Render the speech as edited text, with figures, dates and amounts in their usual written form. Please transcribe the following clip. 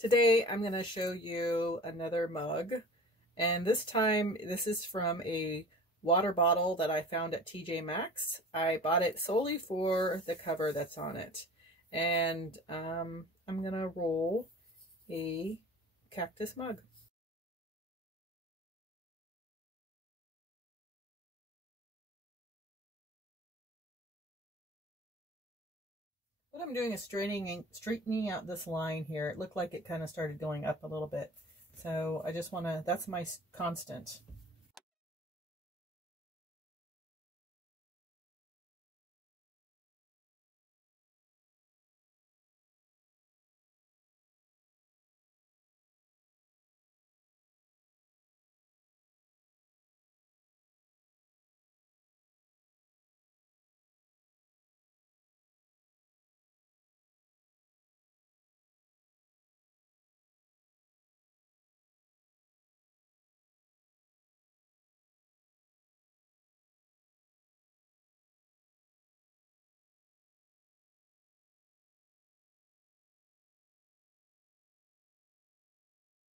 Today I'm going to show you another mug, and this time this is from a water bottle that I found at TJ Maxx. I bought it solely for the cover that's on it, and I'm going to roll a cactus mug. What I'm doing is straightening out this line here. It looked like it kind of started going up a little bit. So I just want to, that's my constant.